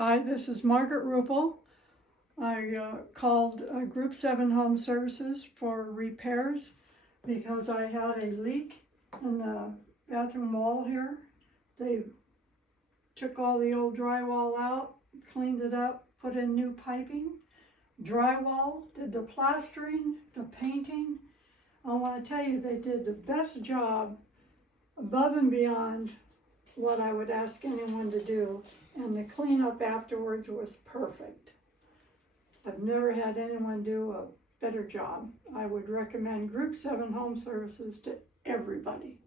Hi, this is Margaret Ruppel. I called Group 7 Home Services for repairs because I had a leak in the bathroom wall here. They took all the old drywall out, cleaned it up, put in new piping, drywall, did the plastering, the painting. I want to tell you, they did the best job above and beyond what I would ask anyone to do, and the cleanup afterwards was perfect. I've never had anyone do a better job. I would recommend Group 7 Home Services to everybody.